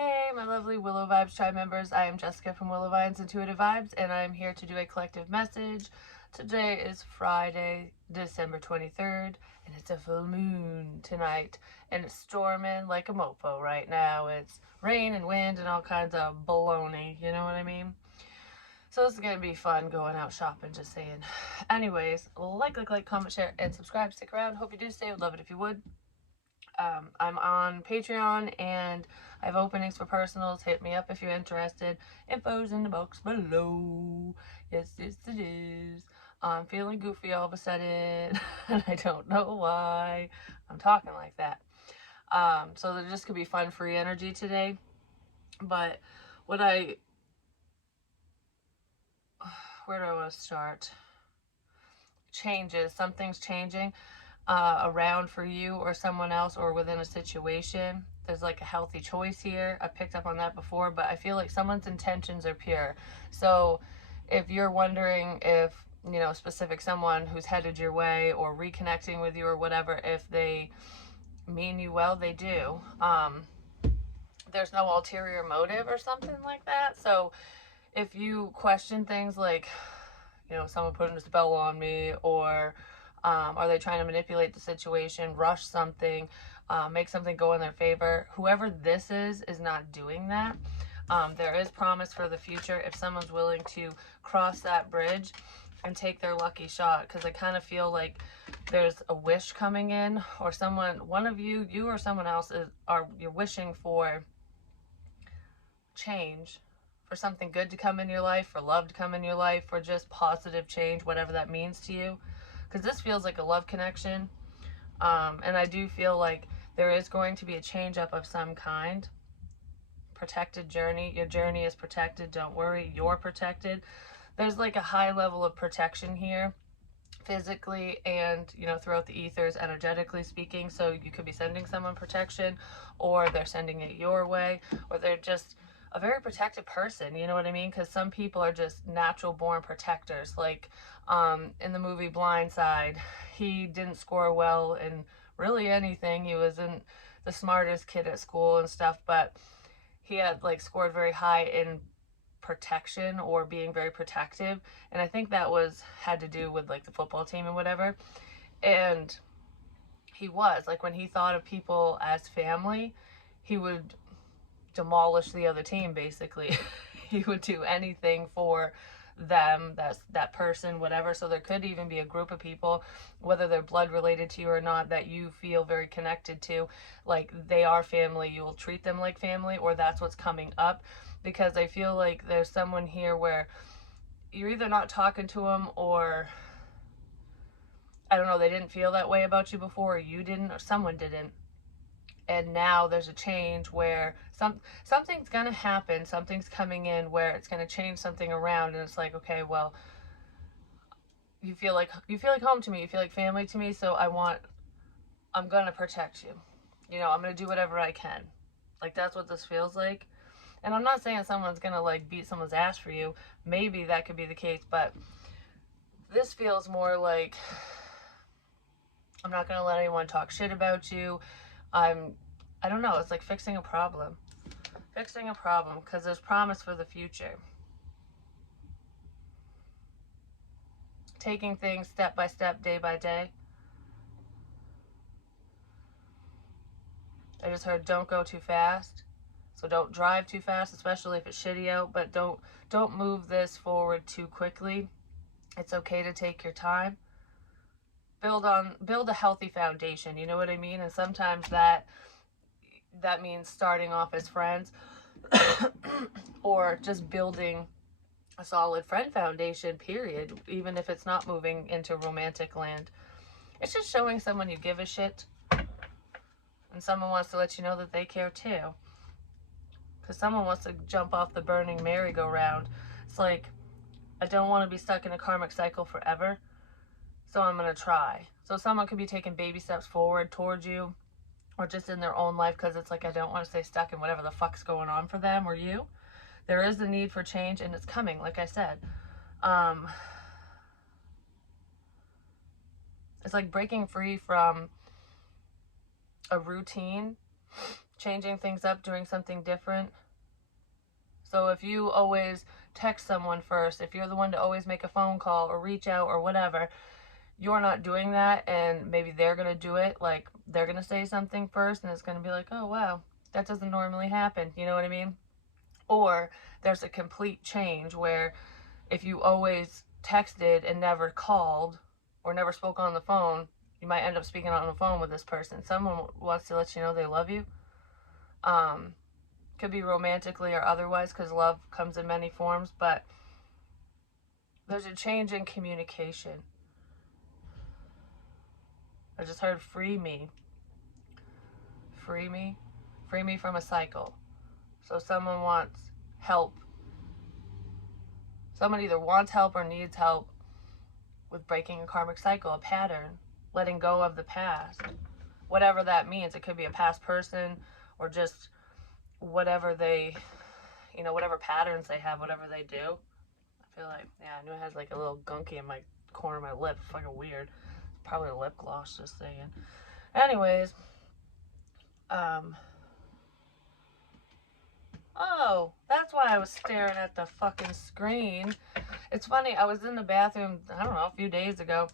Hey, my lovely Willow Vibes tribe members. I am Jessica from Willow Vines Intuitive Vibes, and I am here to do a collective message. Today is Friday, December 23rd, and it's a full moon tonight, and it's storming like a mofo right now. It's rain and wind and all kinds of baloney, you know what I mean? So this is going to be fun going out shopping, just saying. Anyways, like, comment, share, and subscribe. Stick around. Hope you do stay. Would love it if you would. I'm on Patreon and I have openings for personals. Hit me up if you're interested. Info's in the box below. Yes, it is. I'm feeling goofy all of a sudden, and I don't know why I'm talking like that. So there just could be fun, free energy today. But what I, where do I want to start? Changes. Something's changing around for you or someone else or within a situation. There's like a healthy choice here. I picked up on that before, but I feel like someone's intentions are pure. So if you're wondering if, specific someone who's headed your way or reconnecting with you or whatever, if they mean you well, they do. There's no ulterior motive or something like that. So if you question things like, someone putting a spell on me, or are they trying to manipulate the situation, rush something, make something go in their favor? Whoever this is not doing that. There is promise for the future if someone's willing to cross that bridge and take their lucky shot, because I kind of feel like there's a wish coming in, or someone, one of you or someone else you're wishing for change, for something good to come in your life, for love to come in your life, for just positive change, whatever that means to you. Because this feels like a love connection. And I do feel like there is going to be a change up of some kind. Protected journey. Your journey is protected. Don't worry. You're protected. There's like a high level of protection here, physically and, throughout the ethers, energetically speaking. So you could be sending someone protection, or they're sending it your way, or they're just a very protected person, you know what I mean? Because some people are just natural born protectors. Like in the movie Blind Side, he didn't score well in really anything. He wasn't the smartest kid at school and stuff, but he had like scored very high in protection or being very protective, and I think that had to do with like the football team and whatever. And he was like, when he thought of people as family, he would demolish the other team basically. He would do anything for them, that person, whatever. So there could even be a group of people, whether they're blood related to you or not, that you feel very connected to, like they are family. You'll treat them like family, or that's what's coming up. Because I feel like there's someone here where you're either not talking to them, or I don't know, they didn't feel that way about you before, or you didn't, or someone didn't. And now there's a change where something's gonna happen, something's coming in where it's gonna change something around, and it's like, okay, well, you feel like home to me, you feel like family to me, so I'm gonna protect you. I'm gonna do whatever I can. Like, that's what this feels like. And I'm not saying someone's gonna like beat someone's ass for you. Maybe that could be the case, but this feels more like, I'm not gonna let anyone talk shit about you. I don't know, it's like fixing a problem. Fixing a problem, because there's promise for the future. Taking things step by step, day by day. I just heard don't go too fast. So don't drive too fast, especially if it's shitty out, but don't move this forward too quickly. It's okay to take your time. Build a healthy foundation, you know what I mean? And sometimes that means starting off as friends, or just building a solid friend foundation, period, even if it's not moving into romantic land. It's just showing someone you give a shit, and someone wants to let you know that they care too. Because someone wants to jump off the burning merry-go-round. It's like, I don't want to be stuck in a karmic cycle forever, so I'm going to try. So someone could be taking baby steps forward towards you, or just in their own life, because it's like, I don't want to stay stuck in whatever the fuck's going on for them or you. There is the need for change, and it's coming, like I said. It's like breaking free from a routine changing things up, doing something different. So if you always text someone first, if you're the one to always make a phone call or reach out or whatever, you're not doing that, and maybe they're going to do it. Like, they're going to say something first, and it's going to be like, oh, wow, that doesn't normally happen. You know what I mean? Or there's a complete change where if you always texted and never called or never spoke on the phone, you might end up speaking on the phone with this person. Someone wants to let you know they love you. Could be romantically or otherwise, because love comes in many forms, but there's a change in communication. I just heard free me. Free me. Free me from a cycle. So someone wants help. Someone either wants help or needs help with breaking a karmic cycle, a pattern, letting go of the past. Whatever that means. It could be a past person or just whatever they, whatever patterns they have, whatever they do. I feel like, yeah, I knew it has like a little gunky in my corner of my lip. It's fucking weird. Probably a lip gloss, just saying. Anyways, oh, that's why I was staring at the fucking screen. It's funny, I was in the bathroom, I don't know, a few days ago,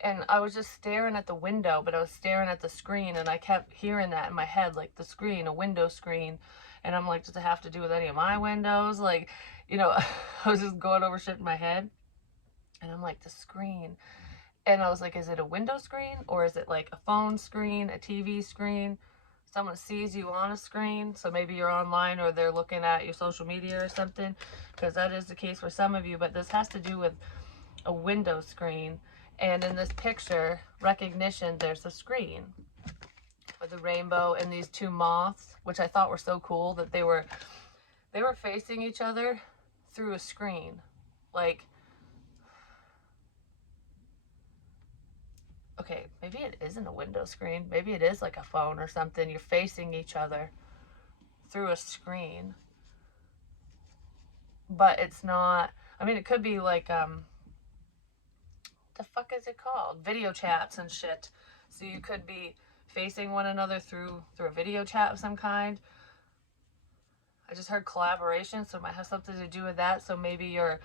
and I was just staring at the window, but I was staring at the screen, and I kept hearing that in my head, like the screen, a window screen, and I'm like, does it have to do with any of my windows? Like, I was just going over shit in my head, and I'm like, the screen. And I was like, is it a window screen, or is it like a phone screen, a TV screen? Someone sees you on a screen, so maybe you're online or they're looking at your social media or something, because that is the case for some of you. But this has to do with a window screen. And in this picture, recognition, there's a screen with a rainbow and these two moths, which I thought were so cool, that they were facing each other through a screen. Like, okay, maybe it isn't a window screen. Maybe it is like a phone or something. You're facing each other through a screen. But it's not, I mean, it could be like, the fuck is it called? Video chats and shit. So you could be facing one another through a video chat of some kind. I just heard collaboration, so it might have something to do with that. So maybe you're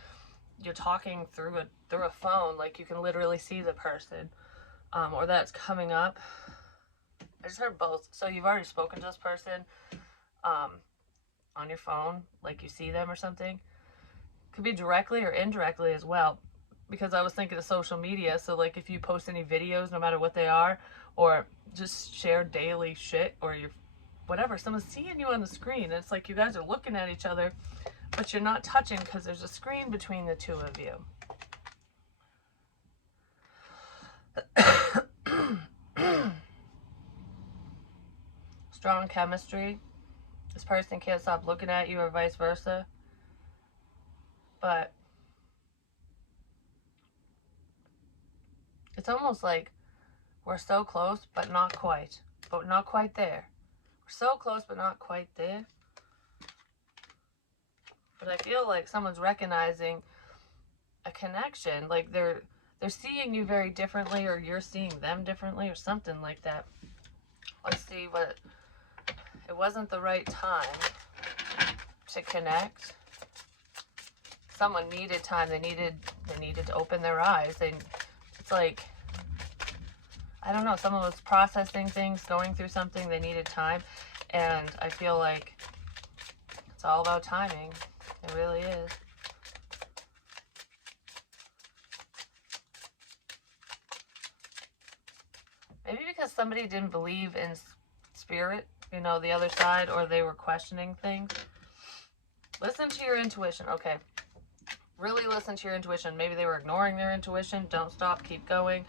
talking through a phone, like you can literally see the person. Or that's coming up. I just heard both. So you've already spoken to this person on your phone, like you see them or something. Could be directly or indirectly as well, because I was thinking of social media. So like if you post any videos, no matter what they are, or just share daily shit, or you're whatever, someone's seeing you on the screen, and it's like you guys are looking at each other, but you're not touching because there's a screen between the two of you. Strong chemistry. This person can't stop looking at you, or vice versa. But it's almost like we're so close, but not quite. But not quite there. We're so close, but not quite there. But I feel like someone's recognizing a connection. Like they're seeing you very differently, or you're seeing them differently, or something like that. Let's see what... It wasn't the right time to connect. Someone needed time. They needed to open their eyes. It's like, I don't know, someone was processing things, going through something. They needed time. And I feel like it's all about timing. It really is. Maybe because somebody didn't believe in spirit, the other side, or they were questioning things. Listen to your intuition. Okay. Really listen to your intuition. Maybe they were ignoring their intuition. Don't stop. Keep going.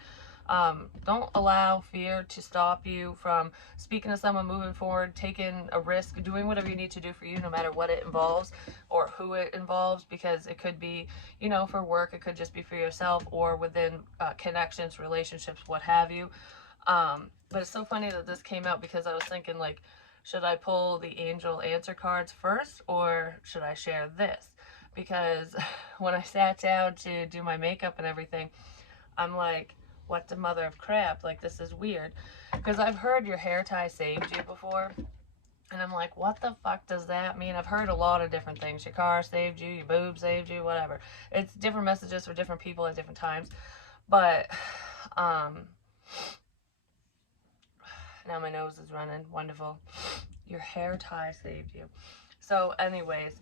Don't allow fear to stop you from speaking to someone, moving forward, taking a risk, doing whatever you need to do for you, no matter what it involves or who it involves, because it could be, for work. It could just be for yourself, or within connections, relationships, what have you. But it's so funny that this came out, because I was thinking, like, should I pull the angel answer cards first, or should I share this? Because when I sat down to do my makeup and everything, I'm like, what the mother of crap? Like, this is weird. Because I've heard your hair tie saved you before. And I'm like, what the fuck does that mean? I've heard a lot of different things. Your car saved you, your boob saved you, whatever. It's different messages for different people at different times. But now my nose is running. Wonderful. Your hair tie saved you. So anyways,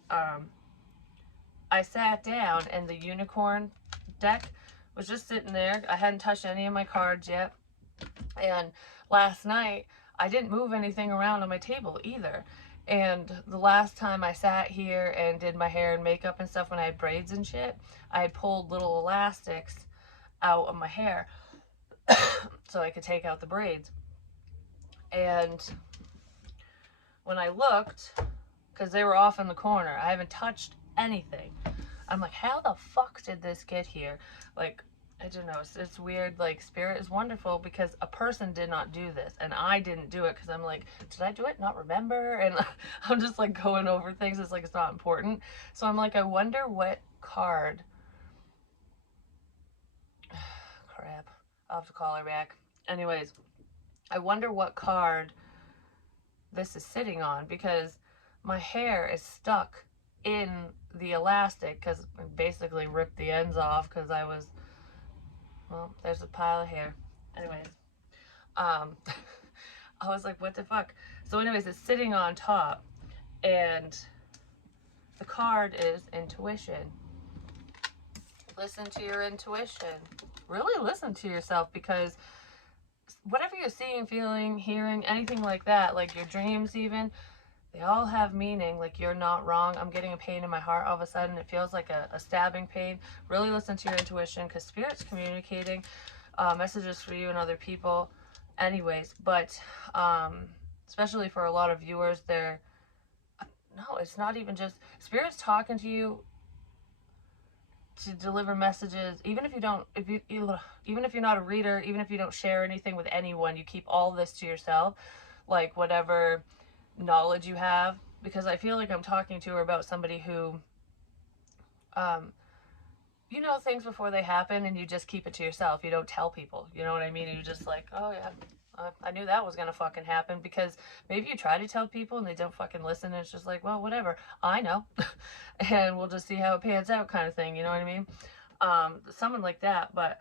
I sat down and the unicorn deck was just sitting there. I hadn't touched any of my cards yet. And last night, I didn't move anything around on my table either. And the last time I sat here and did my hair and makeup and stuff when I had braids and shit, I had pulled little elastics out of my hair so I could take out the braids. And when I looked, because they were off in the corner, I haven't touched anything. I'm like, how the fuck did this get here? Like, I don't know. It's weird. Like, spirit is wonderful because a person did not do this, and I didn't do it because I'm like, did I do it? Not remember? And I'm just like going over things. It's like it's not important. So I'm like, I wonder what card. Crap. I'll have to call her back. Anyways, I wonder what card this is sitting on because my hair is stuck in the elastic because I basically ripped the ends off because I was. Well, there's a pile of hair. Anyways, I was like, what the fuck? So anyways, it's sitting on top, and the card is intuition. Listen to your intuition. Really listen to yourself because whatever you're seeing, feeling, hearing, anything like that, like your dreams even, they all have meaning. Like, you're not wrong. I'm getting a pain in my heart all of a sudden. It feels like a stabbing pain. Really listen to your intuition because spirit's communicating messages for you and other people anyways. But especially for a lot of viewers, no, it's not even just spirit's talking to you to deliver messages. Even if you don't, even if you're not a reader, even if you don't share anything with anyone, you keep all this to yourself, like whatever knowledge you have, because I feel like I'm talking to her about somebody who you know things before they happen and you just keep it to yourself. You don't tell people, you know what I mean? And you're just like, oh yeah, I knew that was gonna fucking happen, because maybe you try to tell people and they don't fucking listen, and it's just like, well, whatever, I know. And we'll just see how it pans out, kind of thing, you know what I mean? Someone like that. But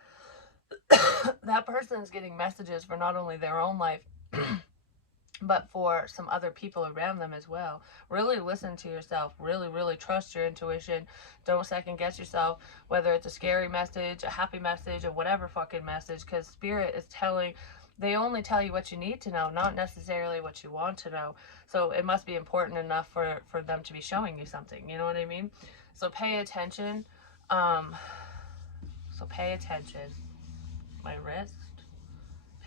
that person's getting messages for not only their own life but for some other people around them as well. Really listen to yourself. Really, really trust your intuition. Don't second guess yourself, whether it's a scary message, a happy message, or whatever fucking message, because spirit is telling, they only tell you what you need to know, not necessarily what you want to know. So it must be important enough for them to be showing you something, you know what I mean? So pay attention. Pay attention. My wrist.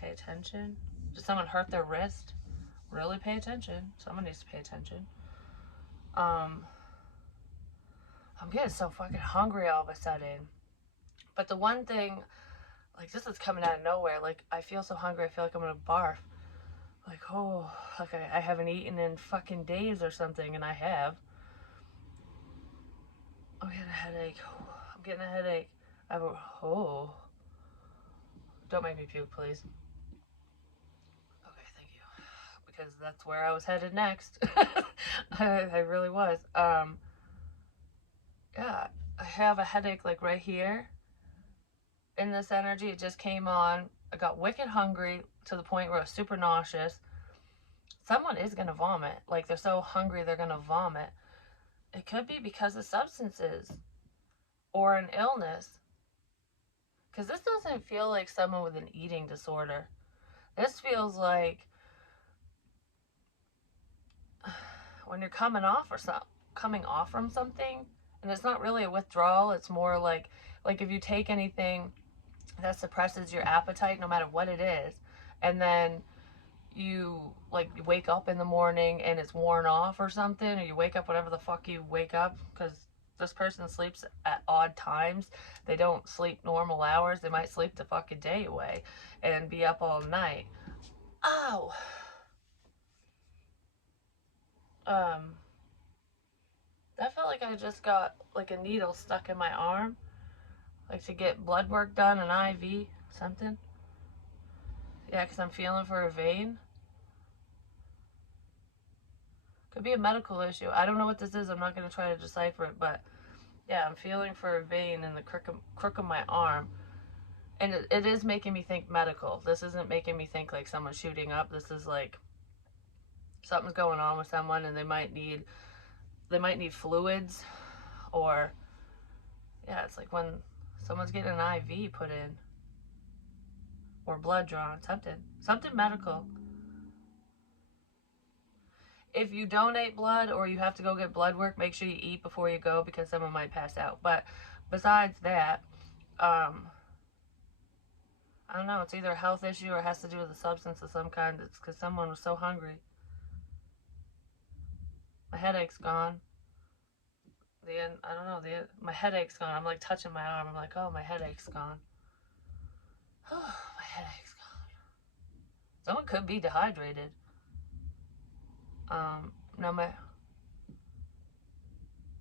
Pay attention. Did someone hurt their wrist? Really pay attention. Someone needs to pay attention. I'm getting so fucking hungry all of a sudden. But the one thing, like, this is coming out of nowhere. Like, I feel so hungry, I feel like I'm gonna barf. Like, oh, like I haven't eaten in fucking days or something, and I have. I'm getting a headache. I'm getting a headache. Oh. Don't make me puke, please. Because that's where I was headed next. I really was. Yeah, I have a headache like right here in this energy. It just came on. I got wicked hungry to the point where I was super nauseous. Someone is gonna vomit. Like, they're so hungry they're gonna vomit. It could be because of substances or an illness. Because this doesn't feel like someone with an eating disorder. This feels like when you're coming off from something, and it's not really a withdrawal. It's more like if you take anything that suppresses your appetite, no matter what it is, and then you wake up in the morning and it's worn off or something, or you wake up whatever the fuck you wake up, because this person sleeps at odd times. They don't sleep normal hours. They might sleep the fucking day away and be up all night. Oh. That felt like I just got like a needle stuck in my arm, like to get blood work done, an IV, something. Yeah, because I'm feeling for a vein. Could be a medical issue. I don't know what this is. I'm not going to try to decipher it, but yeah, I'm feeling for a vein in the crook of my arm. And it is making me think medical. This isn't making me think like someone's shooting up. This is like something's going on with someone and they might need fluids, or yeah, it's like when someone's getting an IV put in or blood drawn, something medical. If you donate blood or you have to go get blood work, make sure you eat before you go because someone might pass out. But besides that, I don't know. It's either a health issue or it has to do with a substance of some kind. It's because someone was so hungry. My headache's gone. I don't know. My headache's gone. I'm like touching my arm. I'm like, oh, my headache's gone. Oh, my headache's gone. Someone could be dehydrated. No,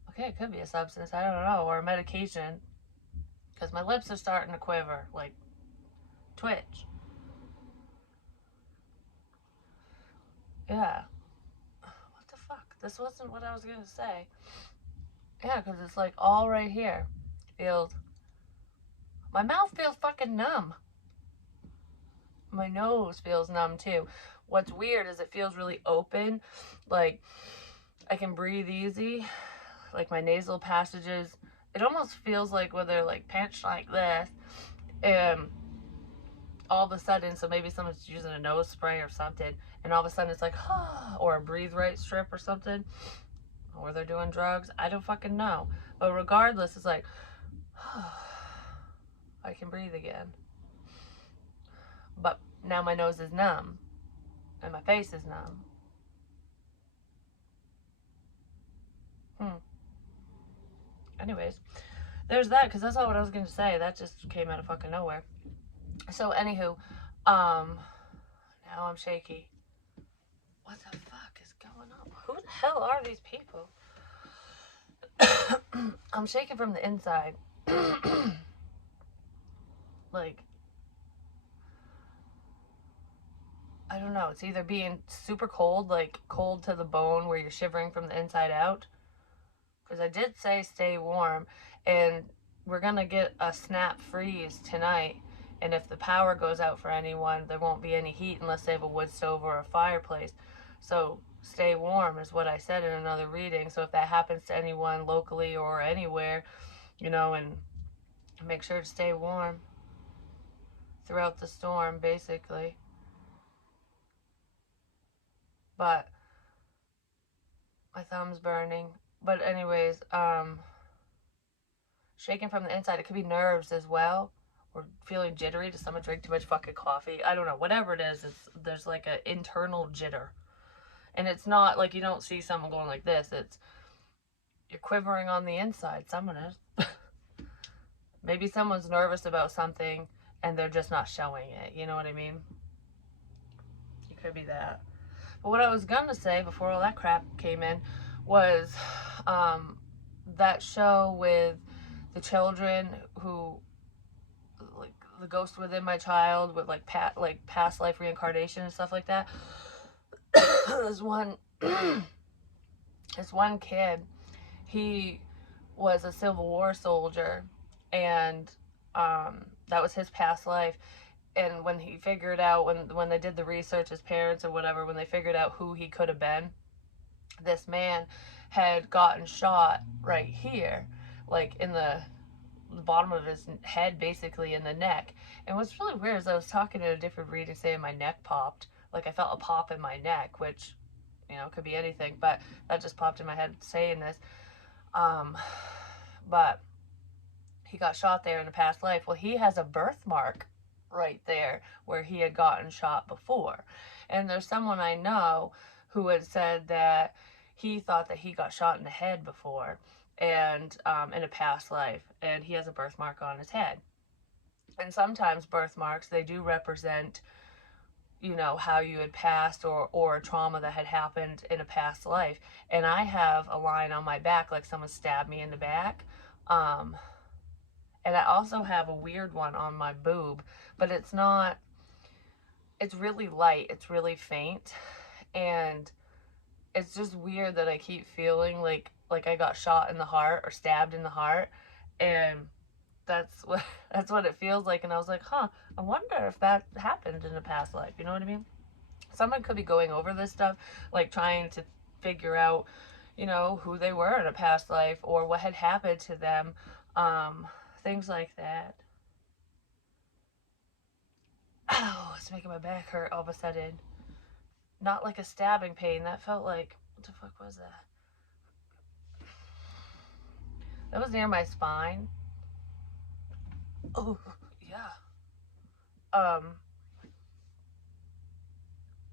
okay, it could be a substance. I don't know, or a medication. Because my lips are starting to quiver, like twitch. Yeah. What the fuck? This wasn't what I was gonna say. Yeah, because it's like all right here. My mouth feels fucking numb. My nose feels numb too. What's weird is it feels really open. Like I can breathe easy. Like my nasal passages. It almost feels like when they're like pinched like this. And all of a sudden, so maybe someone's using a nose spray or something, and all of a sudden it's like, or a breathe right strip or something, or they're doing drugs. I don't fucking know. But regardless, it's like, I can breathe again. But now my nose is numb, and my face is numb. Anyways, there's that, because that's not what I was going to say. That just came out of fucking nowhere. So, anywho, now I'm shaky. What the fuck is going on? Who the hell are these people? I'm shaking from the inside. Like, I don't know. It's either being super cold, like cold to the bone where you're shivering from the inside out. Because I did say stay warm. And we're going to get a snap freeze tonight. And if the power goes out for anyone, there won't be any heat unless they have a wood stove or a fireplace. So stay warm is what I said in another reading. So if that happens to anyone locally or anywhere, and make sure to stay warm throughout the storm, basically. But my thumb's burning. But anyways, shaking from the inside. It could be nerves as well. Or feeling jittery. Does someone drink too much fucking coffee? I don't know. Whatever it is, there's like an internal jitter. And it's not like you don't see someone going like this. You're quivering on the inside. Someone is. Maybe someone's nervous about something and they're just not showing it. You know what I mean? It could be that. But what I was going to say before all that crap came in was that show with the children who, like the ghost within my child with like past life reincarnation and stuff like that. There's one kid, he was a Civil War soldier, and that was his past life. And when he figured out, when they did the research, his parents or whatever, when they figured out who he could have been, this man had gotten shot right here, like in the bottom of his head, basically in the neck. And what's really weird is I was talking in a different reading saying my neck popped. Like I felt a pop in my neck, which, could be anything, but that just popped in my head saying this. But he got shot there in a past life. Well, he has a birthmark right there where he had gotten shot before. And there's someone I know who had said that he thought that he got shot in the head before, and in a past life, and he has a birthmark on his head. And sometimes birthmarks, they do represent, how you had passed, or a trauma that had happened in a past life. And I have a line on my back like someone stabbed me in the back. And I also have a weird one on my boob, but it's really light, it's really faint. And it's just weird that I keep feeling like I got shot in the heart or stabbed in the heart, and that's what that's what it feels like. And I was like, huh, I wonder if that happened in a past life. You know what I mean? Someone could be going over this stuff, like trying to figure out, you know, who they were in a past life or what had happened to them, um, things like that. Oh, it's making my back hurt all of a sudden. Not like a stabbing pain. That felt like, what the fuck was that? That was near my spine. Oh, yeah. Um,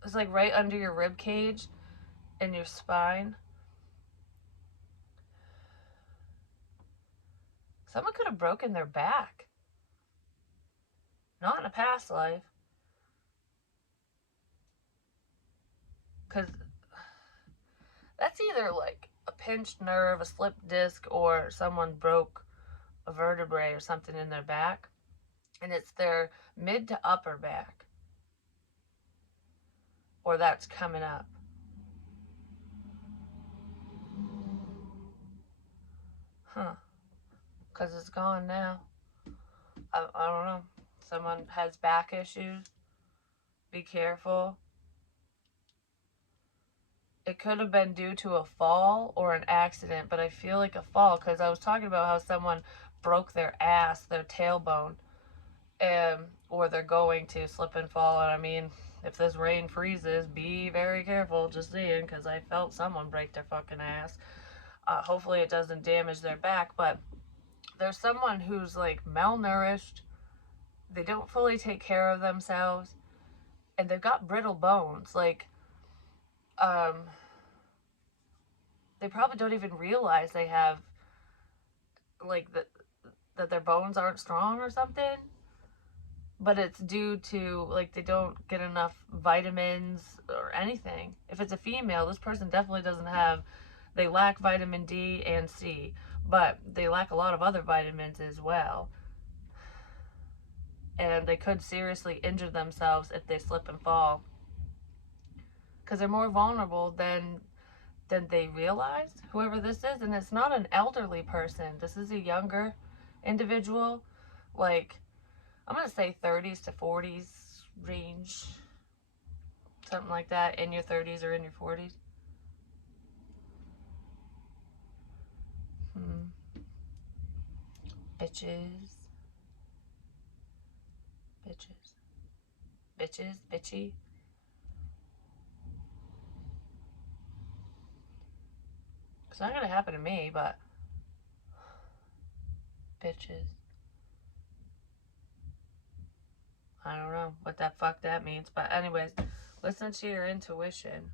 it's like right under your rib cage and your spine. Someone could have broken their back. Not in a past life. Because that's either like a pinched nerve, a slipped disc, or someone broke a vertebrae or something in their back. And it's their mid to upper back. Or that's coming up. Huh. Because it's gone now. I don't know. Someone has back issues. Be careful. It could have been due to a fall or an accident, but I feel like a fall because I was talking about how someone broke their ass, their tailbone, or they're going to slip and fall. And I mean, if this rain freezes, be very careful, just saying, because I felt someone break their fucking ass. Hopefully it doesn't damage their back, but there's someone who's like malnourished, they don't fully take care of themselves, and they've got brittle bones. Like, um, they probably don't even realize they have, like, that their bones aren't strong or something, but it's due to like they don't get enough vitamins or anything. If it's a female, this person definitely doesn't have, they lack vitamin D and C, but they lack a lot of other vitamins as well, and they could seriously injure themselves if they slip and fall because they're more vulnerable than they realize, whoever this is. And it's not an elderly person, this is a younger individual, like I'm gonna say 30s to 40s range, something like that, in your 30s or in your 40s. Hmm. Bitches, bitches, bitches, bitchy. It's not gonna happen to me, but bitches. I don't know what that fuck that means, but anyways, listen to your intuition.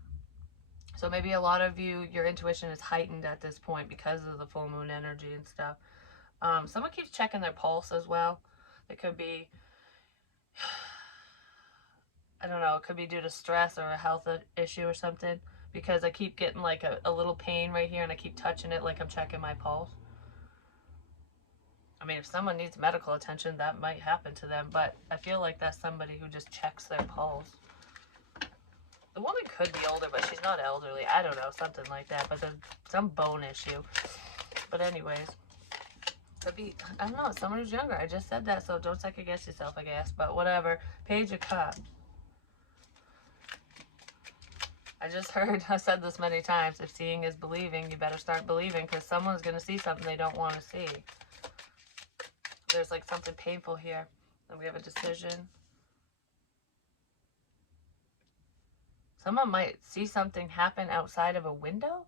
So maybe a lot of you, your intuition is heightened at this point because of the full moon energy and stuff. Someone keeps checking their pulse as well. It could be, I don't know, it could be due to stress or a health issue or something, because I keep getting like a little pain right here and I keep touching it like I'm checking my pulse. I mean, if someone needs medical attention, that might happen to them, but I feel like that's somebody who just checks their pulse. The woman could be older, but she's not elderly. I don't know, something like that, but there's some bone issue. But anyways, could be, I don't know, someone who's younger. I just said that, so don't second guess yourself, I guess, but whatever. Page of Cups. I just heard, I said this many times, if seeing is believing, you better start believing, because someone's going to see something they don't want to see. There's like something painful here. And we have a decision. Someone might see something happen outside of a window.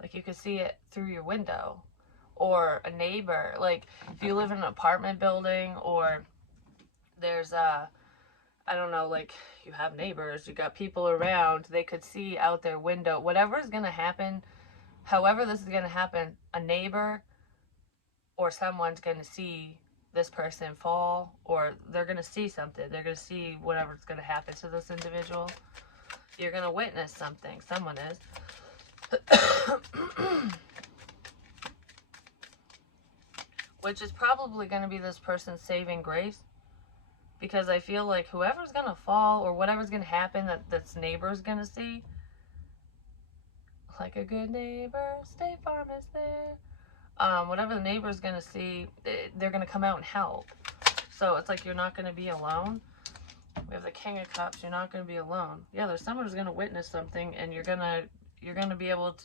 Like you could see it through your window. Or a neighbor. Like if you live in an apartment building, or there's a, I don't know, like you have neighbors, you got people around, they could see out their window. Whatever is going to happen, however this is going to happen, a neighbor or someone's going to see this person fall, or they're going to see something. They're going to see whatever's going to happen to this individual. You're going to witness something. Someone is. Which is probably going to be this person's saving grace, Because I feel like whoever's going to fall or whatever's going to happen that's neighbor's going to see, like a good neighbor, State Farm is there. Whatever the neighbor's going to see, they're going to come out and help. So it's like you're not going to be alone. We have the King of Cups. You're not going to be alone. Yeah, there's someone who's going to witness something, and you're going to be able to,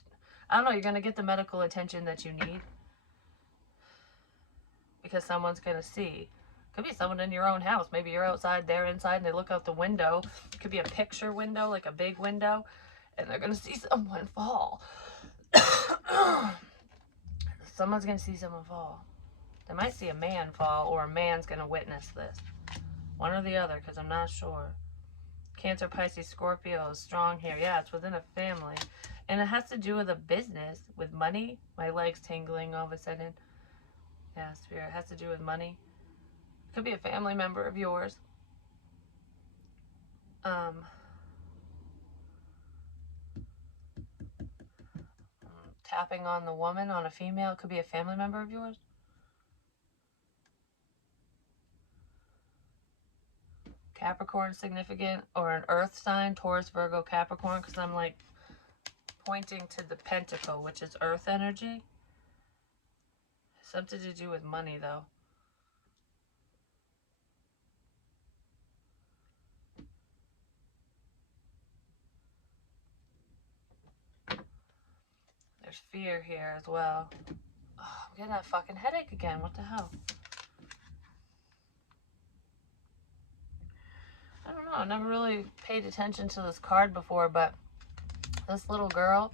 I don't know, you're going to get the medical attention that you need. Because someone's going to see. Could be someone in your own house. Maybe you're outside, they're inside, and they look out the window. It could be a picture window, like a big window, and they're going to see someone fall. Someone's going to see someone fall. They might see a man fall, or a man's going to witness this. One or the other, because I'm not sure. Cancer, Pisces, Scorpio, strong here. Yeah, it's within a family. And it has to do with a business, with money. My leg's tingling all of a sudden. Yeah, Spirit, it has to do with money. It could be a family member of yours. Tapping on the woman, on a female. It could be a family member of yours. Capricorn significant, or an earth sign, Taurus, Virgo, Capricorn, because I'm like pointing to the pentacle, which is earth energy. Something to do with money, though. There's fear here as well. Oh, I'm getting that fucking headache again. What the hell? I don't know. I never really paid attention to this card before, but this little girl,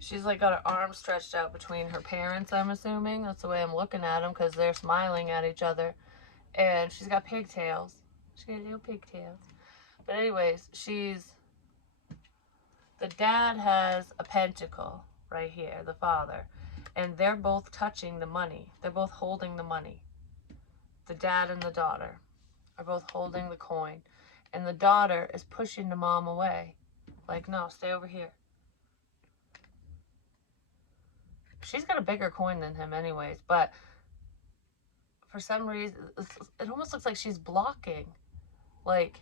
she's like got her arms stretched out between her parents, I'm assuming. That's the way I'm looking at them, because they're smiling at each other. And she's got pigtails. She got little pigtails. But anyways, the dad has a pentacle right here, the father. And they're both touching the money. They're both holding the money. The dad and the daughter are both holding the coin. And the daughter is pushing the mom away. Like, no, stay over here. She's got a bigger coin than him anyways, but for some reason, it almost looks like she's blocking. Like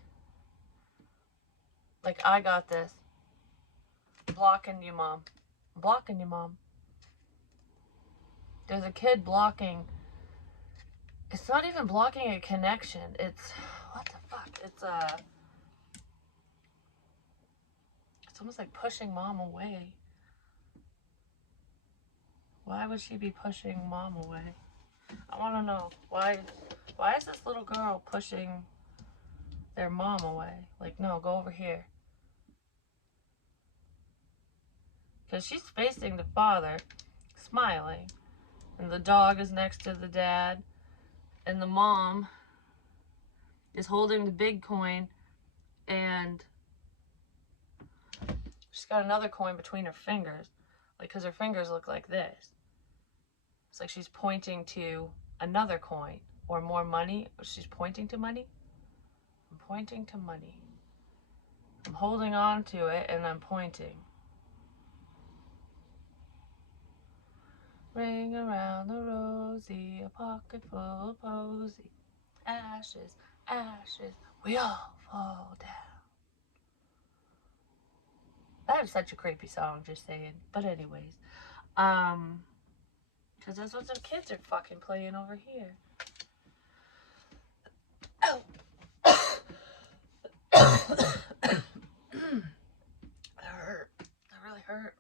I got this. Blocking you, mom. Blocking you, mom. There's a kid blocking. It's not even blocking a connection. It's, what the fuck? It's almost like pushing mom away. Why would she be pushing mom away? I want to know. Why is this little girl pushing their mom away? Like, no, go over here. Because she's facing the father, smiling. And the dog is next to the dad. And the mom is holding the big coin. And she's got another coin between her fingers. Like, because her fingers look like this. It's like she's pointing to another coin. Or more money. She's pointing to money. I'm pointing to money. I'm holding on to it and I'm pointing. Ring around the rosy, a pocket full of posy. Ashes, ashes, we all fall down. That is such a creepy song, just saying. But anyways, because that's what some kids are fucking playing over here. Oh. That hurt. That really hurt.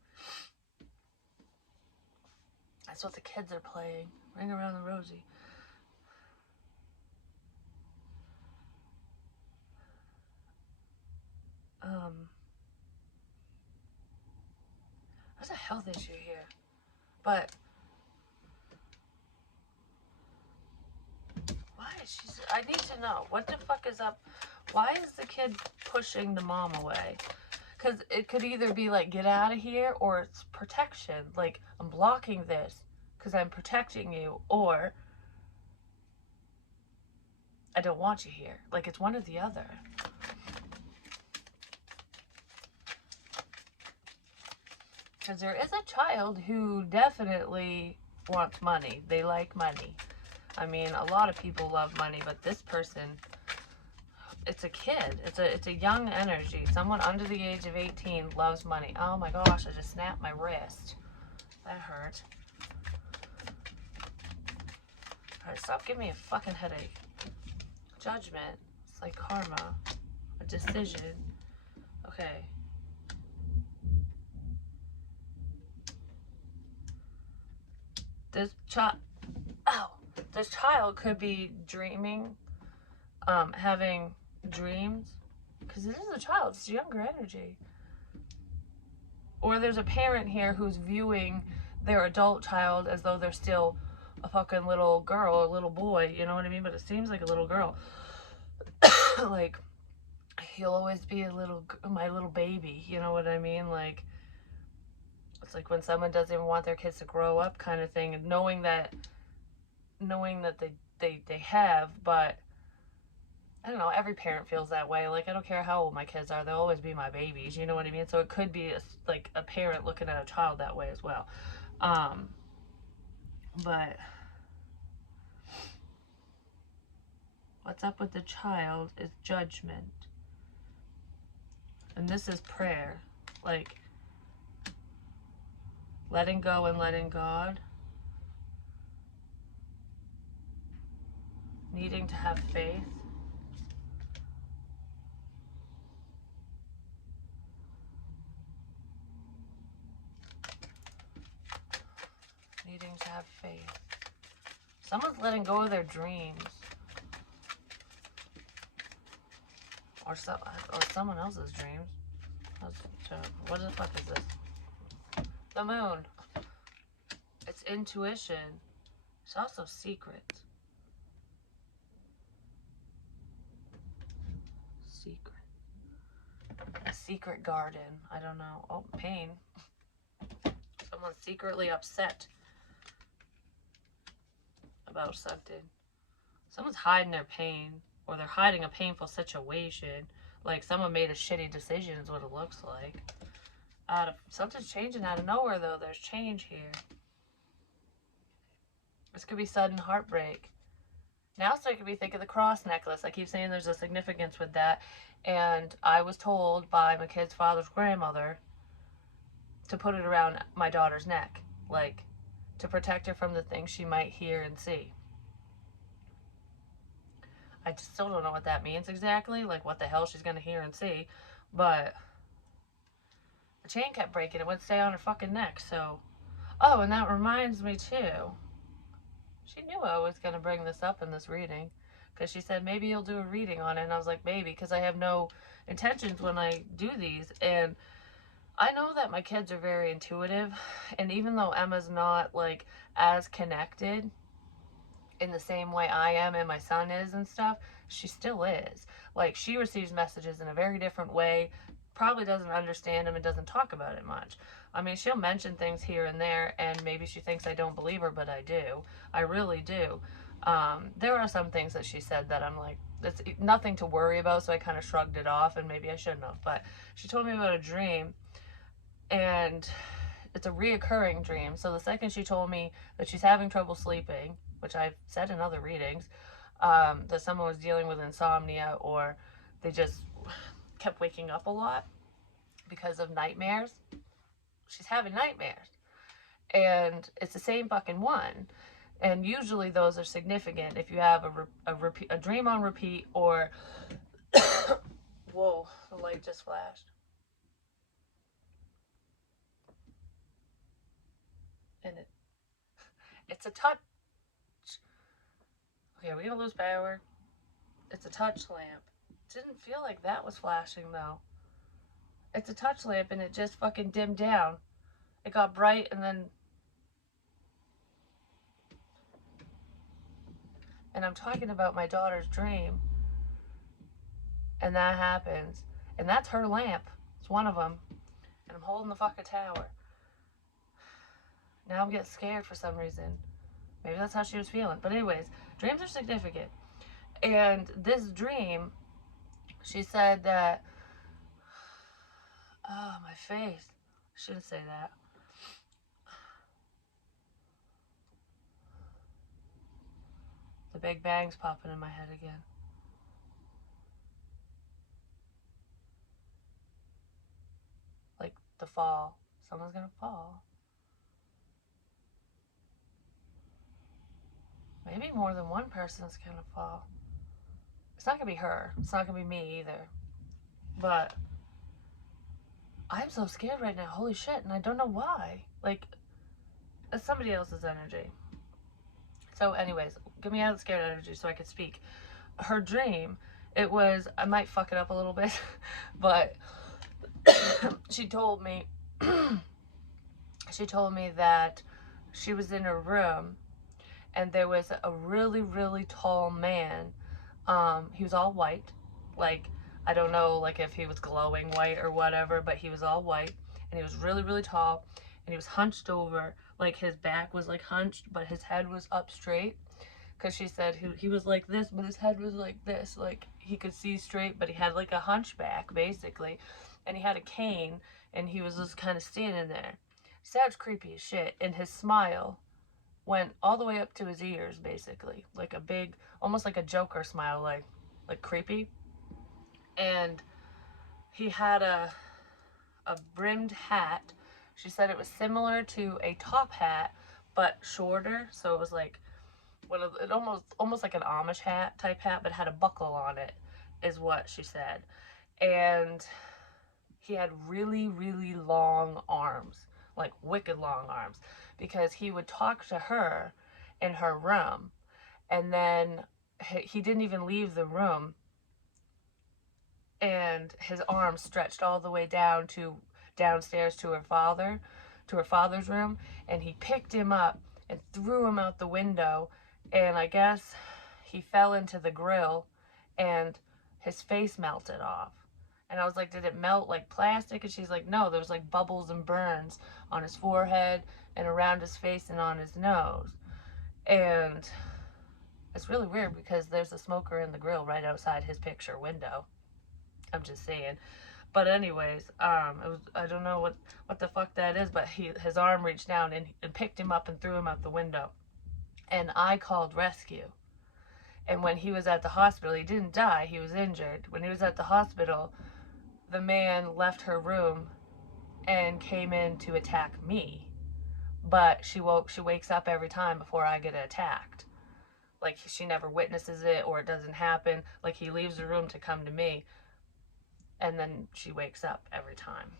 That's what the kids are playing. Ring around the rosy. There's a health issue here. But why is she... I need to know. What the fuck is up? Why is the kid pushing the mom away? Because it could either be like, get out of here, or it's protection. Like, I'm blocking this because I'm protecting you, or I don't want you here. Like, it's one or the other. Because there is a child who definitely wants money. They like money. I mean, a lot of people love money, but this person it's a kid. It's a young energy. Someone under the age of 18 loves money. Oh my gosh, I just snapped my wrist. That hurt. Alright, stop giving me a fucking headache. Judgment. It's like karma. A decision. Okay. This child could be dreaming, having dreams, because it is a child. It's younger energy. Or there's a parent here who's viewing their adult child as though they're still a fucking little girl or little boy, you know what I mean? But it seems like a little girl. Like, he'll always be my little baby, you know what I mean? Like, it's like when someone doesn't even want their kids to grow up kind of thing, and knowing that they have, but I don't know, every parent feels that way. Like, I don't care how old my kids are, they'll always be my babies, you know what I mean? So it could be like a parent looking at a child that way as well. But what's up with the child is judgment. And this is prayer. Like, letting go and letting God. Needing to have faith. Needing to have faith. Someone's letting go of their dreams. Or someone else's dreams. What the fuck is this? The moon. It's intuition. It's also secret. Secret. A secret garden. I don't know. Oh, pain. Someone's secretly upset about something. Someone's hiding their pain, or they're hiding a painful situation. Like, someone made a shitty decision is what it looks like. Something's changing out of nowhere, though. There's change here. This could be sudden heartbreak. Now so I could be thinking the cross necklace. I keep saying there's a significance with that. And I was told by my kid's father's grandmother to put it around my daughter's neck. Like, to protect her from the things she might hear and see. I just still don't know what that means exactly. Like, what the hell she's going to hear and see. But the chain kept breaking. It wouldn't stay on her fucking neck. So, oh, and that reminds me too. She knew I was going to bring this up in this reading. Because she said, maybe you'll do a reading on it. And I was like, maybe. Because I have no intentions when I do these. And I know that my kids are very intuitive. And even though Emma's not, like, as connected in the same way I am and my son is and stuff, she still is. Like, she receives messages in a very different way, probably doesn't understand them and doesn't talk about it much. I mean, she'll mention things here and there, and maybe she thinks I don't believe her, but I do. I really do. There are some things that she said that I'm like, it's nothing to worry about, so I kind of shrugged it off, and maybe I shouldn't have. But she told me about a dream, and it's a reoccurring dream. So the second she told me that she's having trouble sleeping, which I've said in other readings, that someone was dealing with insomnia, or they just kept waking up a lot because of nightmares. She's having nightmares. And it's the same fucking one. And usually those are significant if you have a dream on repeat, or whoa, the light just flashed. And it's a touch. Okay, are we gonna lose power? It's a touch lamp. Didn't feel like that was flashing though. It's a touch lamp and it just fucking dimmed down. It got bright and then... And I'm talking about my daughter's dream. And that happens. And that's her lamp. It's one of them. And I'm holding the fucking tower. Now I'm getting scared for some reason. Maybe that's how she was feeling. But anyways, dreams are significant. And this dream, she said that... Oh, my face. I shouldn't say that. The Big Bang's popping in my head again. to fall. Someone's gonna fall. Maybe more than one person's gonna fall. It's not gonna be her. It's not gonna be me either. But I'm so scared right now. Holy shit. And I don't know why. Like, it's somebody else's energy. So, anyways, get me out of the scared energy so I could speak. Her dream, it was, I might fuck it up a little bit, but she told me, that she was in her room and there was a really, really tall man. He was all white. Like, I don't know, like, if he was glowing white or whatever, but he was all white. And he was really, really tall. And he was hunched over. Like, his back was, like, hunched, but his head was up straight. Because she said he was like this, but his head was like this. Like, he could see straight, but he had, like, a hunchback, basically. And he had a cane, and he was just kind of standing there. Sounds creepy as shit. And his smile went all the way up to his ears, basically. Like a big, almost like a Joker smile, like creepy. And he had a brimmed hat. She said it was similar to a top hat, but shorter. So it was like it almost like an Amish hat type hat, but had a buckle on it, is what she said. And he had really, really long arms, like wicked long arms, because he would talk to her in her room, and then he didn't even leave the room, and his arms stretched all the way downstairs to her father's room, and he picked him up and threw him out the window, and I guess he fell into the grill, and his face melted off. And I was like, did it melt like plastic? And she's like, no, there was like bubbles and burns on his forehead and around his face and on his nose. And it's really weird because there's a smoker in the grill right outside his picture window. I'm just saying. But anyways, I don't know what the fuck that is, but his arm reached down and picked him up and threw him out the window. And I called rescue. And when he was at the hospital, he didn't die, he was injured. When he was at the hospital, the man left her room and came in to attack me. But she wakes up every time before I get attacked. Like, she never witnesses it, or it doesn't happen. Like, he leaves the room to come to me, and then she wakes up every time.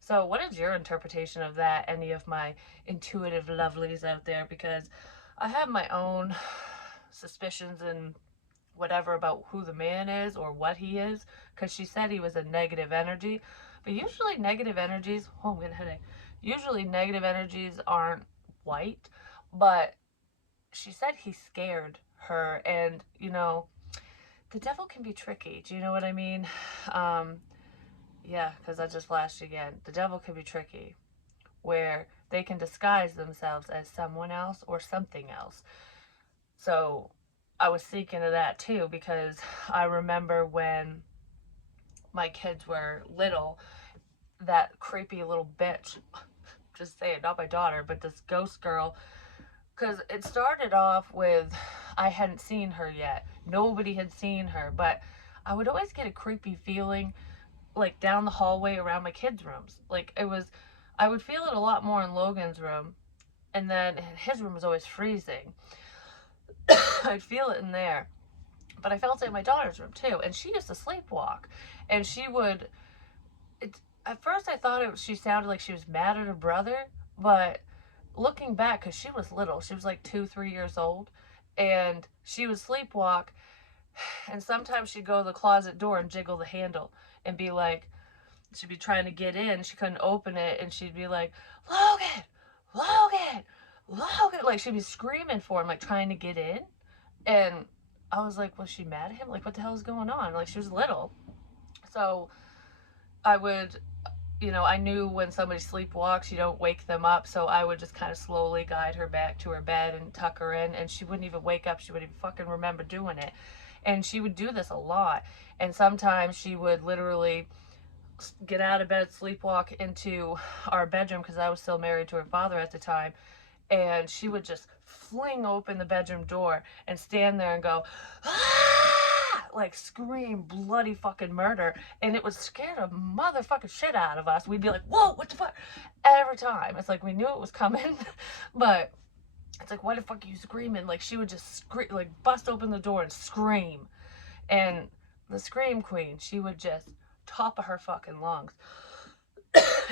So what is your interpretation of that, any of my intuitive lovelies out there? Because I have my own suspicions and whatever about who the man is or what he is, because she said he was a negative energy. But usually negative energies, oh, I'm getting a headache. Usually negative energies aren't white, but she said he scared her, and the devil can be tricky. Do you know what I mean? Yeah, because I just flashed again. The devil can be tricky, where they can disguise themselves as someone else or something else. So I was thinking of that too, because I remember when my kids were little, that creepy little bitch, just say it, not my daughter, but this ghost girl, because it started off with, I hadn't seen her yet. Nobody had seen her, but I would always get a creepy feeling, like down the hallway around my kids' rooms. Like, I would feel it a lot more in Logan's room, and then his room was always freezing. I'd feel it in there, but I felt it in my daughter's room too, and she used to sleepwalk, and at first I thought she sounded like she was mad at her brother, but looking back, because she was little, she was like 2-3 years old, and she would sleepwalk, and sometimes she'd go to the closet door and jiggle the handle and be like, she'd be trying to get in, she couldn't open it, and she'd be like, Logan, Logan, Logan, like she'd be screaming for him, like trying to get in. And I was like, was she mad at him? Like, what the hell is going on? Like, she was little. So I would, I knew when somebody sleepwalks, you don't wake them up. So I would just kind of slowly guide her back to her bed and tuck her in. And she wouldn't even wake up. She wouldn't even fucking remember doing it. And she would do this a lot. And sometimes she would literally get out of bed, sleepwalk into our bedroom, because I was still married to her father at the time. And she would just fling open the bedroom door and stand there and go, ah! like scream bloody fucking murder, and it would scare the motherfucking shit out of us. We'd be like, whoa, what the fuck? Every time. It's like we knew it was coming, but it's like, why the fuck are you screaming? Like, she would just scream, like, bust open the door and scream. And the scream queen, she would just top of her fucking lungs.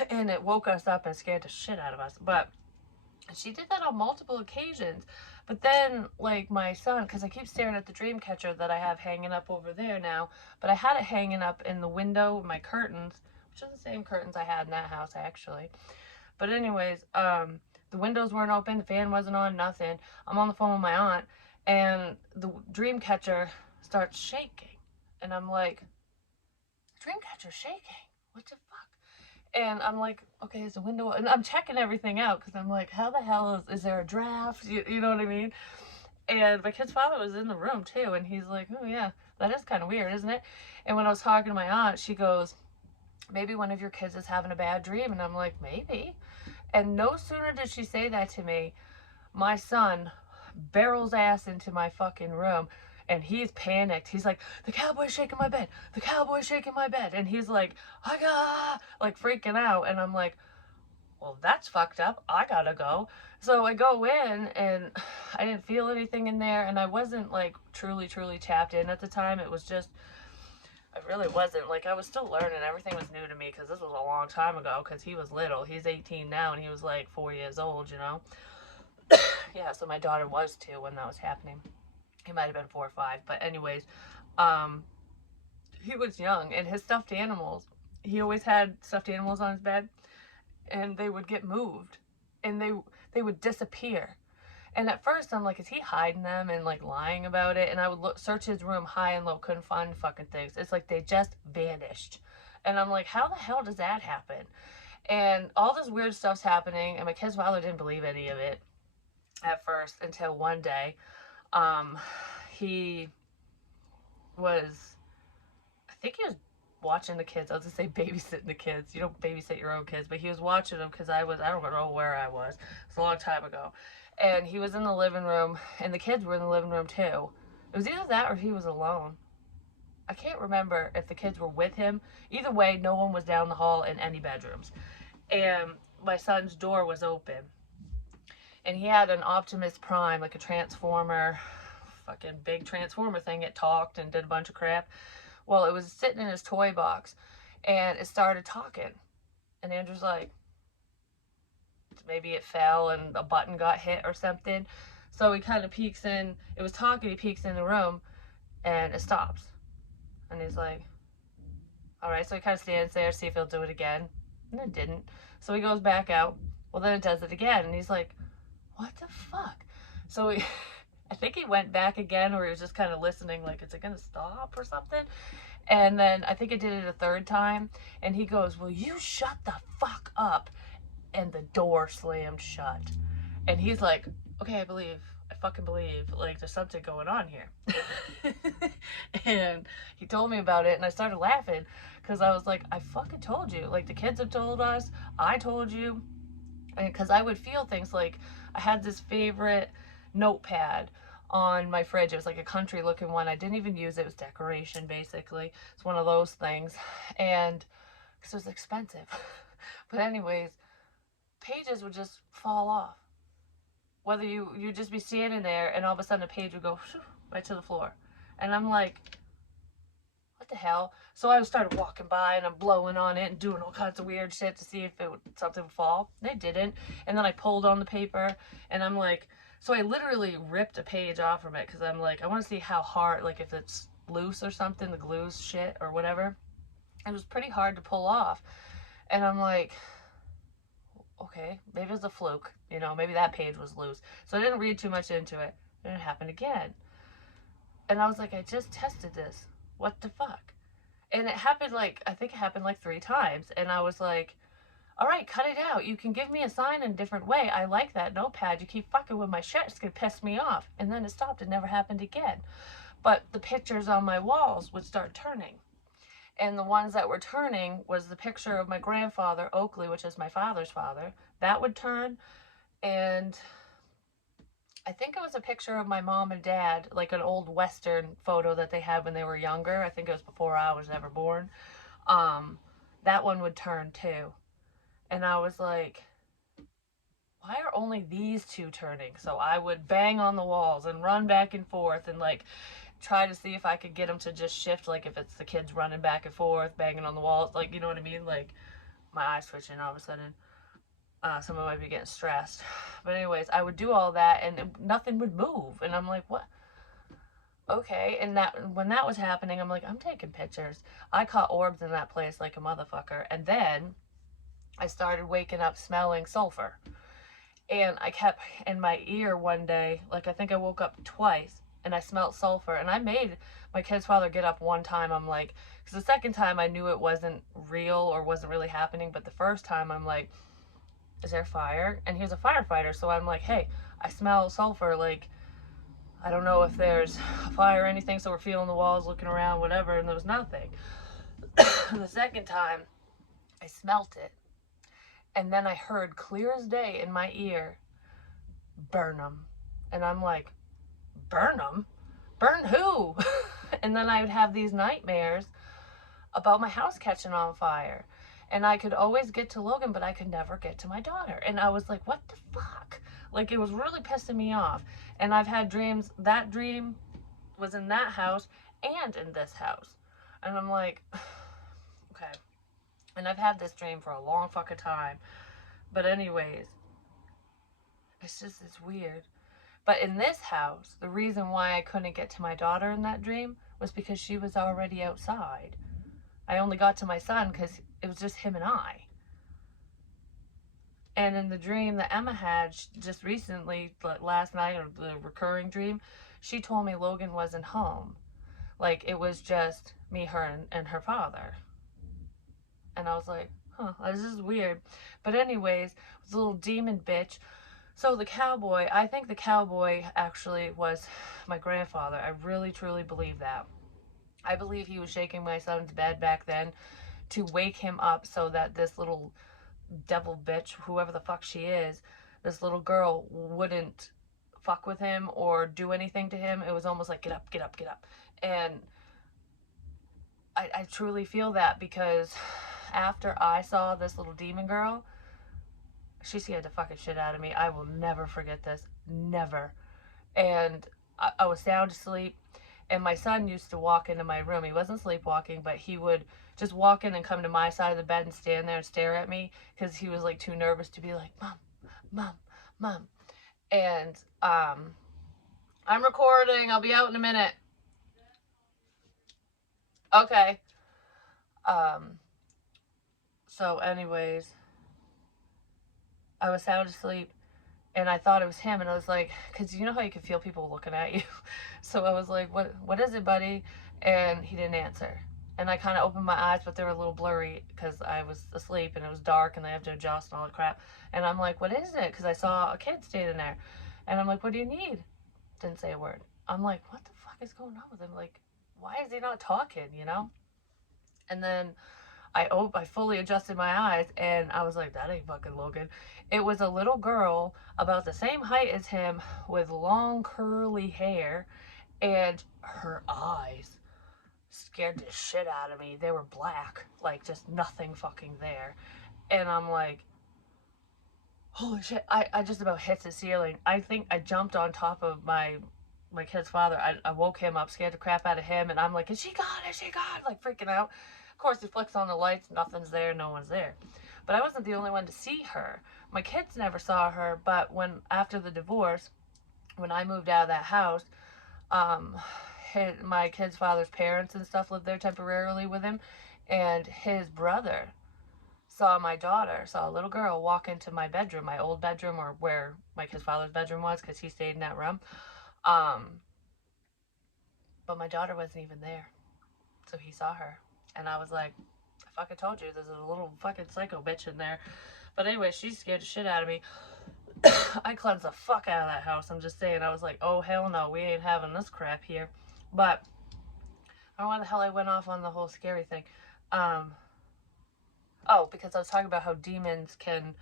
And it woke us up and scared the shit out of us. But she did that on multiple occasions. But then, like, my son, because I keep staring at the dream catcher that I have hanging up over there now, but I had it hanging up in the window with my curtains, which are the same curtains I had in that house, actually. But anyways, the windows weren't open, the fan wasn't on, nothing. I'm on the phone with my aunt, and the dream catcher starts shaking. And I'm like, dream catcher's shaking. What the fuck? And I'm like, okay, is the window, and I'm checking everything out because I'm like, how the hell is there a draft? You know what I mean? And my kid's father was in the room too, and he's like, oh yeah, that is kind of weird, isn't it? And when I was talking to my aunt, she goes, maybe one of your kids is having a bad dream. And I'm like, maybe. And no sooner did she say that to me, my son barrels ass into my fucking room, and he's panicked. He's like, the cowboy's shaking my bed. The cowboy's shaking my bed. And he's like, like freaking out. And I'm like, well, that's fucked up. I gotta go. So I go in, and I didn't feel anything in there, and I wasn't like truly tapped in at the time. It was just, I really wasn't. Like, I was still learning. Everything was new to me because this was a long time ago, because he was little. He's 18 now, and he was like 4 years old, you know? Yeah, so my daughter was 2 when that was happening. He might have been 4 or 5. But anyways, he was young, and his stuffed animals, he always had stuffed animals on his bed, and they would get moved, and they would disappear. And at first, I'm like, is he hiding them and like lying about it? And I would search his room high and low, couldn't find fucking things. It's like they just vanished. And I'm like, how the hell does that happen? And all this weird stuff's happening, and my kid's father didn't believe any of it at first until one day, he was, I think he was watching the kids. I was gonna say babysitting the kids. You don't babysit your own kids, but he was watching them because I don't know where I was. It's a long time ago. And he was in the living room, and the kids were in the living room too. It was either that or he was alone. I can't remember if the kids were with him. Either way, no one was down the hall in any bedrooms. And my son's door was open. And he had an Optimus Prime, like a transformer, fucking big transformer thing. It talked and did a bunch of crap. Well, it was sitting in his toy box, and it started talking. And Andrew's like, maybe it fell and a button got hit or something. So he kind of peeks in. It was talking. He peeks in the room, and it stops. And he's like, all right. So he kind of stands there, see if he'll do it again. And it didn't. So he goes back out. Well, then it does it again. And he's like, what the fuck? So he, I think he went back again, or he was just kind of listening, like, is it going to stop or something? And then I think it did it a third time. And he goes, will you shut the fuck up? And the door slammed shut. And he's like, okay, I fucking believe, like, there's something going on here. And he told me about it, and I started laughing, because I was like, I fucking told you. Like, the kids have told us, I told you. And because I would feel things like, I had this favorite notepad on my fridge. It was like a country looking one. I didn't even use it. It was decoration, basically. It's one of those things. And because it was expensive. But anyways, pages would just fall off. Whether you'd just be standing there, and all of a sudden a page would go right to the floor. And I'm like, what the hell? So I started walking by, and I'm blowing on it and doing all kinds of weird shit to see if something would fall. They didn't. And then I pulled on the paper, and I'm like, so I literally ripped a page off from it, because I'm like, I want to see how hard, like if it's loose or something, the glue's shit or whatever. It was pretty hard to pull off. And I'm like, okay, maybe it was a fluke, you know, maybe that page was loose. So I didn't read too much into it, and it happened again. And I was like, I just tested this. What the fuck? And it happened like, I think it happened like 3 times. And I was like, all right, cut it out. You can give me a sign in a different way. I like that notepad. You keep fucking with my shit. It's going to piss me off. And then it stopped. It never happened again. But the pictures on my walls would start turning. And the ones that were turning was the picture of my grandfather, Oakley, which is my father's father. That would turn. And I think it was a picture of my mom and dad, like an old Western photo that they had when they were younger. I think it was before I was ever born. Um, that one would turn too. And I was like, why are only these two turning? So I would bang on the walls and run back and forth and like try to see if I could get them to just shift, like if it's the kids running back and forth, banging on the walls, like, you know what I mean? Like, my eyes twitching all of a sudden. Someone might be getting stressed. But anyways, I would do all that and nothing would move. And I'm like, what? Okay. And that when that was happening, I'm like, I'm taking pictures. I caught orbs in that place like a motherfucker. And then I started waking up smelling sulfur. And I kept in my ear one day, like I think I woke up twice and I smelled sulfur. And I made my kid's father get up one time. I'm like, because the second time I knew it wasn't real or wasn't really happening. But the first time I'm like, is there fire? And he was a firefighter. So I'm like, hey, I smell sulfur. Like, I don't know if there's a fire or anything. So we're feeling the walls, looking around, whatever. And there was nothing. The second time I smelt it. And then I heard clear as day in my ear, burn them. And I'm like, burn them? Burn who? And then I would have these nightmares about my house catching on fire. And I could always get to Logan, but I could never get to my daughter. And I was like, what the fuck? Like, it was really pissing me off. And I've had dreams. That dream was in that house and in this house. And I'm like, okay. And I've had this dream for a long fucking time. But anyways, it's weird. But in this house, the reason why I couldn't get to my daughter in that dream was because she was already outside. I only got to my son because it was just him and I. And in the dream that Emma had just recently, like last night, or the recurring dream, she told me Logan wasn't home. Like, it was just me, her, and her father. And I was like, huh, this is weird. But anyways, it was a little demon bitch. So the cowboy, I think the cowboy actually was my grandfather. I really, truly believe that. I believe he was shaking my son's bed back then to wake him up so that this little devil bitch, whoever the fuck she is, this little girl wouldn't fuck with him or do anything to him. It was almost like, get up, get up, get up. And I truly feel that because after I saw this little demon girl, she scared the fucking shit out of me. I will never forget this. Never. And I was sound asleep. And my son used to walk into my room. He wasn't sleepwalking, but he would just walk in and come to my side of the bed and stand there and stare at me because he was like too nervous to be like, Mom, Mom, Mom. And I'm recording. I'll be out in a minute. Okay. Um, so anyways, I was sound asleep and I thought it was him, and I was like, because you know how you can feel people looking at you. So I was like, what is it, buddy? And he didn't answer. And I kind of opened my eyes, but they were a little blurry because I was asleep and it was dark and I have to adjust and all that crap. And I'm like, what is it? Because I saw a kid standing there. And I'm like, what do you need? Didn't say a word. I'm like, what the fuck is going on with him? Like, why is he not talking, you know? And then I fully adjusted my eyes and I was like, that ain't fucking Logan. It was a little girl about the same height as him with long curly hair, and her eyes scared the shit out of me. They were black, like just nothing fucking there. And I'm like, holy shit, I just about hit the ceiling. I think I jumped on top of my kid's father. I woke him up, scared the crap out of him, and I'm like, is she gone? Is she gone? Like freaking out. Of course, he flicks on the lights, nothing's there, no one's there. But I wasn't the only one to see her. My kids never saw her, but when after the divorce, when I moved out of that house, um, my kid's father's parents and stuff lived there temporarily with him, and his brother saw a little girl walk into my bedroom, my old bedroom, or where my kid's father's bedroom was, because he stayed in that room. Um, but my daughter wasn't even there. So he saw her. And I was like, I fucking told you, there's a little fucking psycho bitch in there. But anyway, she scared the shit out of me. I cleansed the fuck out of that house. I'm just saying, I was like, oh, hell no, we ain't having this crap here. But I don't know why the hell I went off on the whole scary thing. Oh, because I was talking about how demons can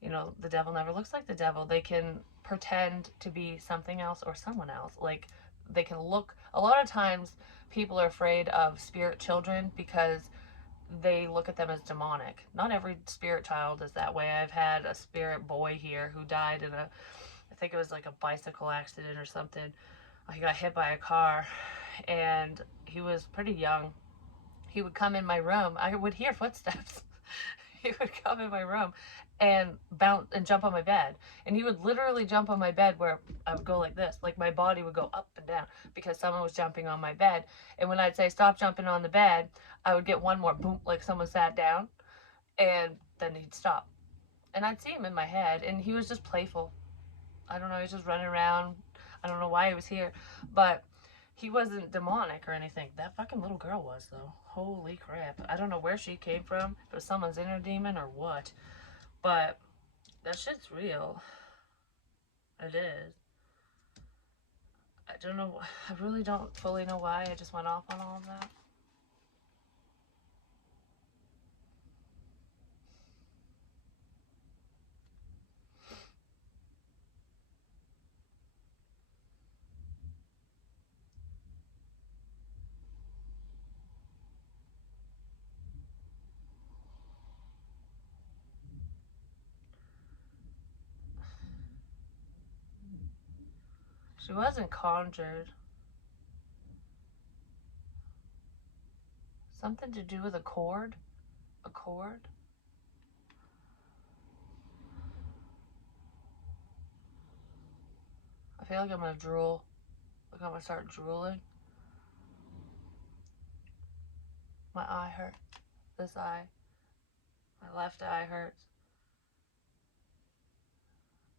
You know, the devil never looks like the devil. They can pretend to be something else or someone else. Like, they can look, a lot of times people are afraid of spirit children because they look at them as demonic. Not every spirit child is that way. I've had a spirit boy here who died in I think it was like a bicycle accident or something. He got hit by a car and he was pretty young. He would come in my room. I would hear footsteps. He would come in my room and bounce and jump on my bed. And he would literally jump on my bed where I would go like this. Like my body would go up and down because someone was jumping on my bed. And when I'd say stop jumping on the bed, I would get one more boom, like someone sat down, and then he'd stop. And I'd see him in my head, and he was just playful. I don't know, he was just running around. I don't know why he was here, but he wasn't demonic or anything. That fucking little girl was, though. Holy crap. I don't know where she came from, if it was someone's inner demon or what, but that shit's real. It is. I don't know. I really don't fully know why I just went off on all of that. She wasn't conjured. Something to do with a cord? A cord? I feel like I'm gonna drool. Like I'm gonna start drooling. My eye hurts. This eye. My left eye hurts.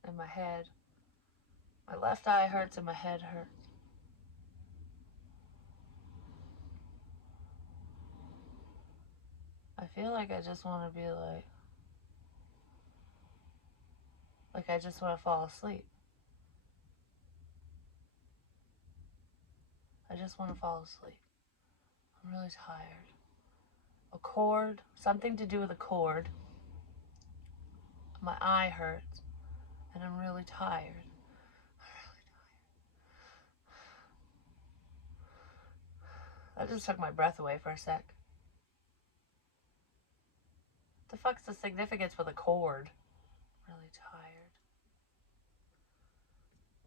And my head. My left eye hurts and my head hurts. I feel like I just want to be like I just want to fall asleep. I just want to fall asleep. I'm really tired. A cord, something to do with a cord. My eye hurts, and I'm really tired. That just took my breath away for a sec. The fuck's the significance with a cord? I'm really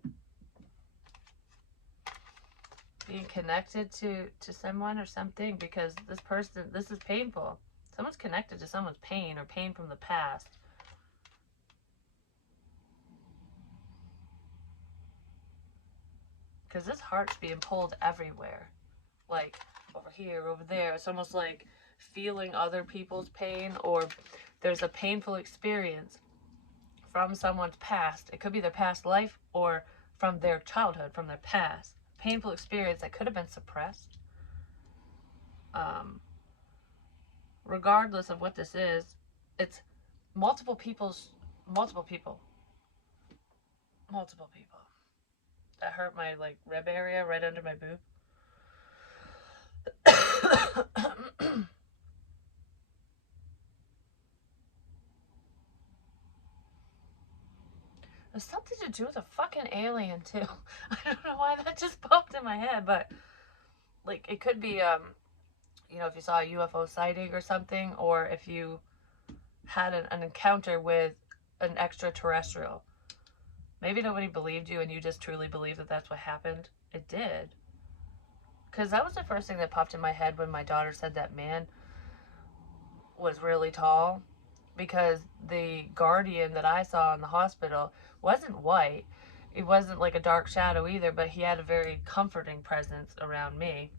tired. Being connected to someone or something, because this is painful. Someone's connected to someone's pain or pain from the past. Because this heart's being pulled everywhere. Like, over here, over there. It's almost like feeling other people's pain, or there's a painful experience from someone's past. It could be their past life or from their childhood, from their past. Painful experience that could have been suppressed. Regardless of what this is, it's multiple people. That hurt my like rib area right under my boob. There's something to do with a fucking alien too. I don't know why that just popped in my head, but like it could be you know, if you saw a UFO sighting or something, or if you had an encounter with an extraterrestrial. Maybe nobody believed you and you just truly believe that that's what happened. It did. Because that was the first thing that popped in my head when my daughter said that man was really tall. Because the guardian that I saw in the hospital wasn't white. It wasn't like a dark shadow either, but he had a very comforting presence around me.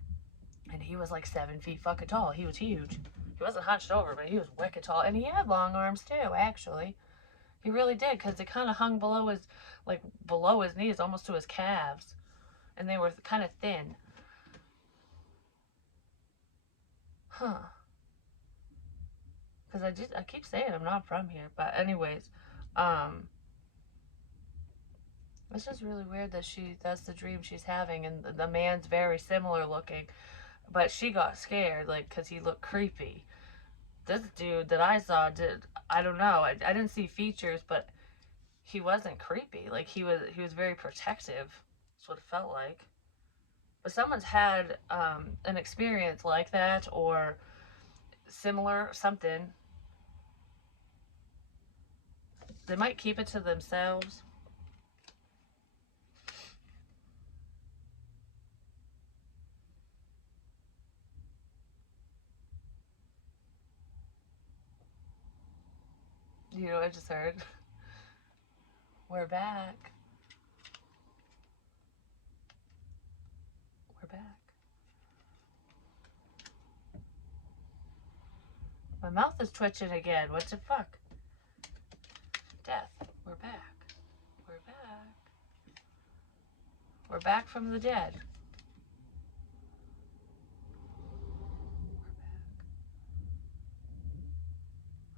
And he was like 7 feet fucking tall. He was huge. He wasn't hunched over, but he was wicked tall. And he had long arms too, actually. He really did, because it kind of hung below his knees, almost to his calves. And they were kind of thin. Huh. Because I keep saying I'm not from here. But anyways, it's just really weird that that's the dream she's having. And the man's very similar looking. But she got scared, like, because he looked creepy. this dude that I saw I don't know, I didn't see features, but he wasn't creepy. Like, he was very protective. That's what it felt like. But someone's had an experience like that or similar something. They might keep it to themselves. You know, I just heard. We're back. We're back. My mouth is twitching again. What the fuck? Death. We're back. We're back. We're back from the dead. We're back.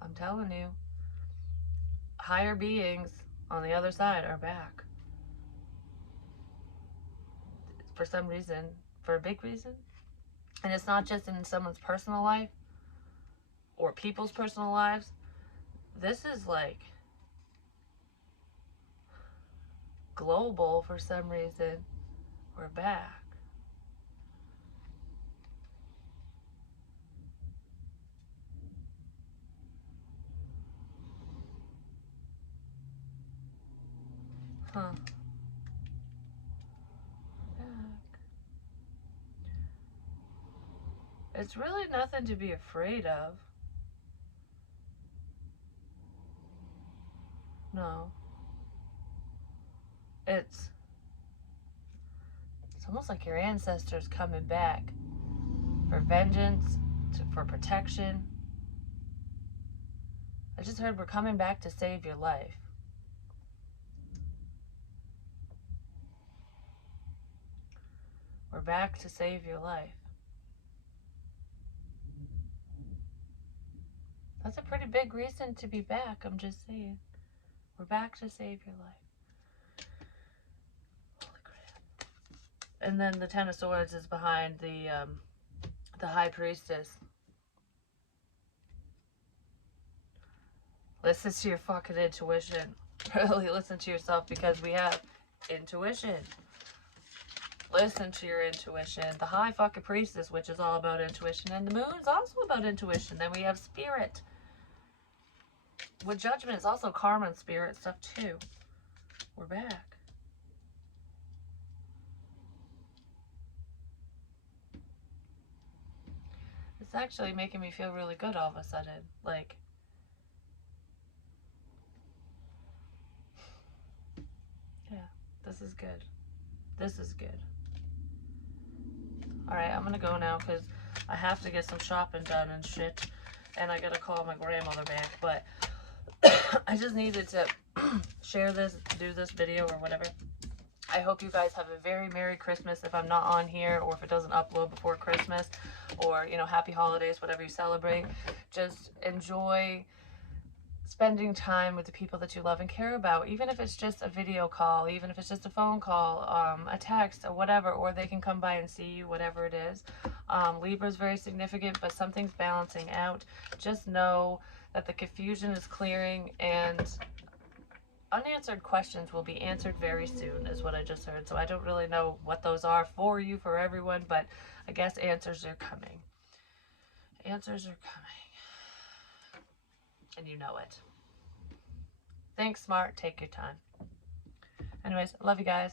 I'm telling you. Higher beings on the other side are back. For some reason. For a big reason. And it's not just in someone's personal life or people's personal lives. This is like global for some reason. We're back. Huh. We're back. It's really nothing to be afraid of. No. It's almost like your ancestors coming back for vengeance, for protection. I just heard we're coming back to save your life. We're back to save your life. That's a pretty big reason to be back, I'm just saying. We're back to save your life. Holy crap. And then the Ten of Swords is behind the High Priestess. Listen to your fucking intuition. Really listen to yourself, because we have intuition. Listen to your intuition. The High fucking Priestess, which is all about intuition, and the Moon's also about intuition. Then we have Spirit. With Judgment, it's also karma and spirit stuff too. We're back. It's actually making me feel really good all of a sudden. Like, yeah, this is good. This is good. Alright, I'm gonna go now because I have to get some shopping done and shit. And I gotta call my grandmother back. But I just needed to share this, do this video or whatever. I hope you guys have a very Merry Christmas if I'm not on here, or if it doesn't upload before Christmas, or, you know, Happy Holidays, whatever you celebrate. Just enjoy spending time with the people that you love and care about, even if it's just a video call, even if it's just a phone call, a text, or whatever, or they can come by and see you, whatever it is. Libra is very significant, but something's balancing out. Just know that the confusion is clearing, and unanswered questions will be answered very soon, is what I just heard. So I don't really know what those are for you, for everyone, but I guess answers are coming. Answers are coming. And you know it. Think smart, take your time. Anyways, love you guys.